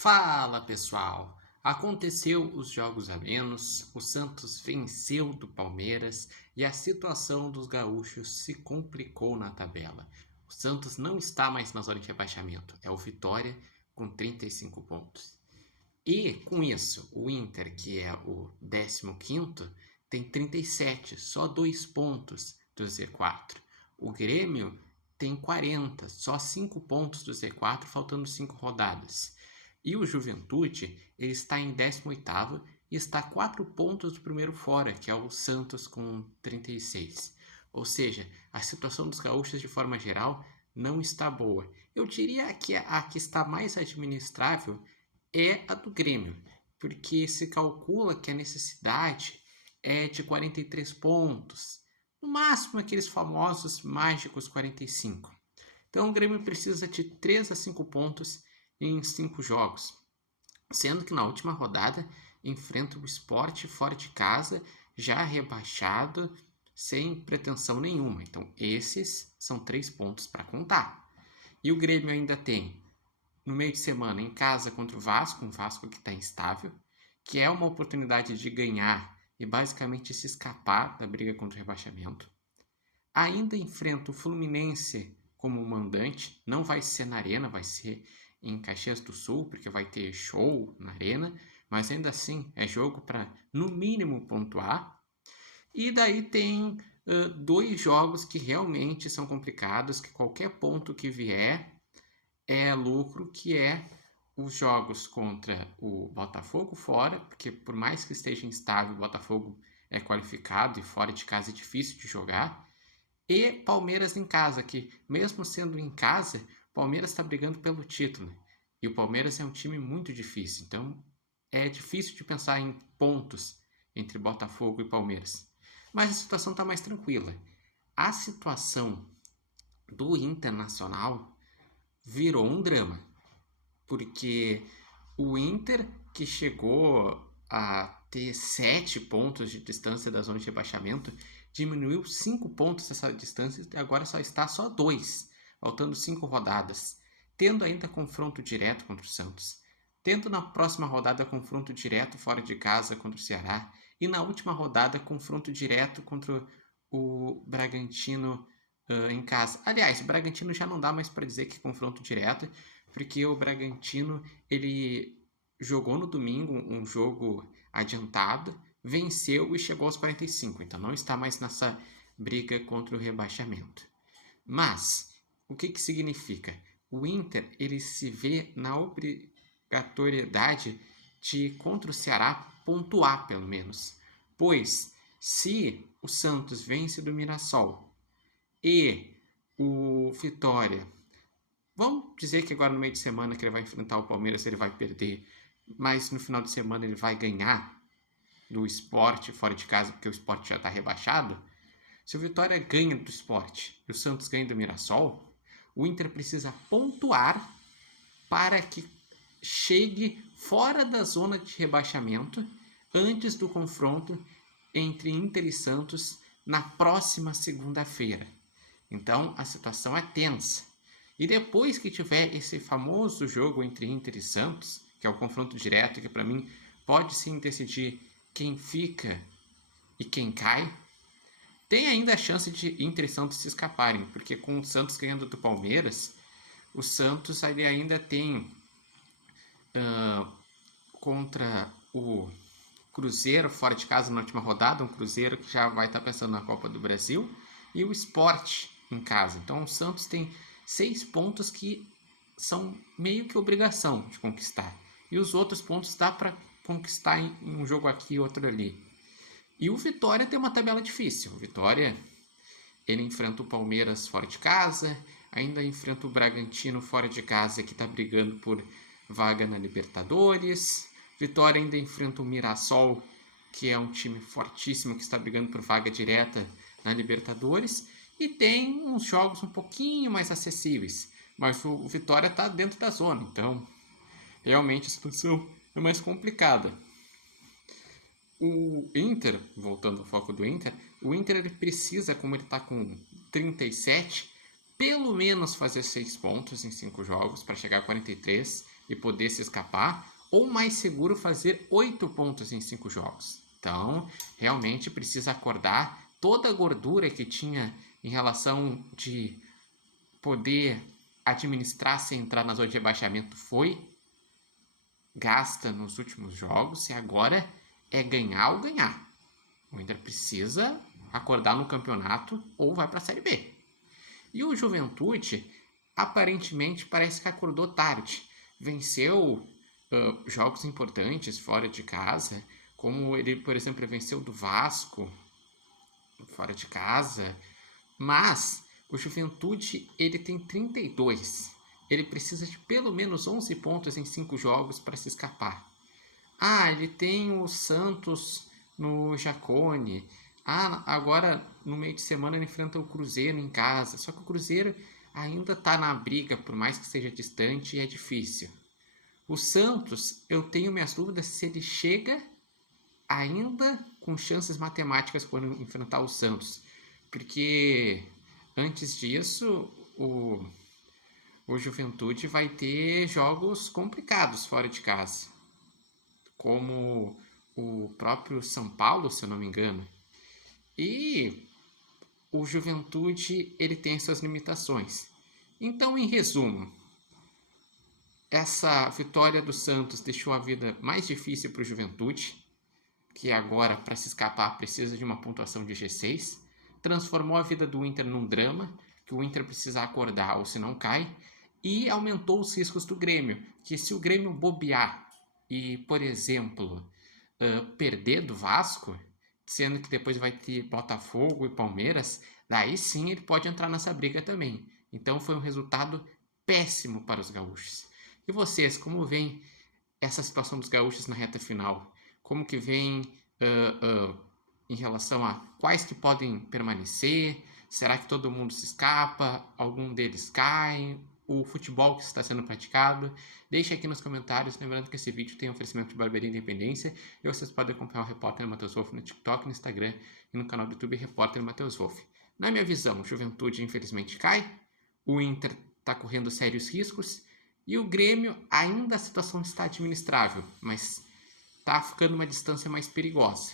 Fala pessoal! Aconteceu os jogos a menos, o Santos venceu do Palmeiras e a situação dos gaúchos se complicou na tabela. O Santos não está mais na zona de rebaixamento, é o Vitória com 35 pontos. E com isso, o Inter, que é o 15º, tem 37, só 2 pontos do Z4. O Grêmio tem 40, só 5 pontos do Z4, faltando 5 rodadas. E o Juventude, ele está em 18º e está a 4 pontos do primeiro fora, que é o Santos com 36. Ou seja, a situação dos gaúchos de forma geral não está boa. Eu diria que a que está mais administrável é a do Grêmio, porque se calcula que a necessidade é de 43 pontos, no máximo aqueles famosos mágicos 45. Então o Grêmio precisa de 3 a 5 pontos em 5 jogos, sendo que na última rodada enfrenta o Sport fora de casa, já rebaixado, sem pretensão nenhuma. Então esses são 3 pontos para contar. E o Grêmio ainda tem no meio de semana em casa contra o Vasco, um Vasco que está instável, que é uma oportunidade de ganhar e basicamente se escapar da briga contra o rebaixamento. Ainda enfrenta o Fluminense como mandante, não vai ser na Arena, vai ser em Caxias do Sul, porque vai ter show na Arena, mas ainda assim é jogo para no mínimo pontuar. E daí tem 2 jogos que realmente são complicados, que qualquer ponto que vier é lucro, que é os jogos contra o Botafogo fora, porque por mais que esteja instável, o Botafogo é qualificado e fora de casa é difícil de jogar. E Palmeiras em casa, que mesmo sendo em casa, Palmeiras está brigando pelo título. E o Palmeiras é um time muito difícil, então é difícil de pensar em pontos entre Botafogo e Palmeiras. Mas a situação está mais tranquila. A situação do Internacional virou um drama, porque o Inter, que chegou a ter 7 pontos de distância da zona de rebaixamento, diminuiu 5 pontos essa distância e agora só está só 2, faltando 5 rodadas, tendo ainda confronto direto contra o Santos, tendo na próxima rodada confronto direto fora de casa contra o Ceará e na última rodada confronto direto contra o Bragantino em casa. Aliás, o Bragantino já não dá mais para dizer que é confronto direto, porque o Bragantino ele jogou no domingo um jogo adiantado, venceu e chegou aos 45, então não está mais nessa briga contra o rebaixamento. Mas o que significa? O Inter ele se vê na obrigatoriedade de contra o Ceará pontuar pelo menos, pois se o Santos vence do Mirassol e o Vitória, vamos dizer que agora no meio de semana que ele vai enfrentar o Palmeiras ele vai perder, mas no final de semana ele vai ganhar do Sport fora de casa, porque o Sport já está rebaixado. Se o Vitória ganha do Sport e o Santos ganha do Mirassol, o Inter precisa pontuar para que chegue fora da zona de rebaixamento antes do confronto entre Inter e Santos na próxima segunda-feira. Então a situação é tensa. E depois que tiver esse famoso jogo entre Inter e Santos, que é o confronto direto, que para mim pode sim decidir quem fica e quem cai, tem ainda a chance de Inter e Santos se escaparem, porque com o Santos ganhando do Palmeiras, o Santos ele ainda tem contra o Cruzeiro fora de casa na última rodada, um Cruzeiro que já vai estar pensando na Copa do Brasil, e o Sport em casa. Então o Santos tem 6 pontos que são meio que obrigação de conquistar. E os outros pontos dá para conquistar em um jogo aqui e outro ali. E o Vitória tem uma tabela difícil. O Vitória ele enfrenta o Palmeiras fora de casa, ainda enfrenta o Bragantino fora de casa, que está brigando por vaga na Libertadores. Vitória ainda enfrenta o Mirassol, que é um time fortíssimo que está brigando por vaga direta na Libertadores. E tem uns jogos um pouquinho mais acessíveis, mas o Vitória está dentro da zona, então realmente a situação é mais complicada. O Inter, voltando ao foco do Inter, o Inter ele precisa, como ele está com 37, pelo menos fazer 6 pontos em 5 jogos para chegar a 43, e poder se escapar, ou mais seguro fazer 8 pontos em 5 jogos. Então, realmente precisa acordar. Toda a gordura que tinha em relação de poder administrar sem entrar na zona de rebaixamento foi gasta nos últimos jogos e agora é ganhar ou ganhar. O Inter precisa acordar no campeonato ou vai para a Série B. E o Juventude, aparentemente, parece que acordou tarde. Venceu jogos importantes fora de casa, como ele, por exemplo, venceu do Vasco fora de casa. Mas o Juventude ele tem 32. Ele precisa de pelo menos 11 pontos em 5 jogos para se escapar. Ele tem o Santos no Jacone. Agora no meio de semana ele enfrenta o Cruzeiro em casa. Só que o Cruzeiro ainda está na briga, por mais que seja distante, e é difícil. O Santos, eu tenho minhas dúvidas se ele chega ainda com chances matemáticas quando enfrentar o Santos. Porque antes disso, o Juventude vai ter jogos complicados fora de casa, como o próprio São Paulo, se eu não me engano. E o Juventude ele tem suas limitações. Então, em resumo, essa vitória do Santos deixou a vida mais difícil para o Juventude, que agora, para se escapar, precisa de uma pontuação de G6. Transformou a vida do Inter num drama, que o Inter precisa acordar ou senão cai. E aumentou os riscos do Grêmio, que se o Grêmio bobear e, por exemplo, perder do Vasco, sendo que depois vai ter Botafogo e Palmeiras, daí sim ele pode entrar nessa briga também. Então foi um resultado péssimo para os gaúchos. E vocês, como veem essa situação dos gaúchos na reta final? Como que vem em relação a quais que podem permanecer? Será que todo mundo se escapa? Algum deles cai? O futebol que está sendo praticado? Deixe aqui nos comentários, lembrando que esse vídeo tem oferecimento de Barbearia Independência e vocês podem acompanhar o Repórter Matheus Wolff no TikTok, no Instagram e no canal do YouTube Repórter Matheus Wolff. Na minha visão, Juventude infelizmente cai, o Inter está correndo sérios riscos e o Grêmio ainda a situação está administrável, mas está ficando uma distância mais perigosa.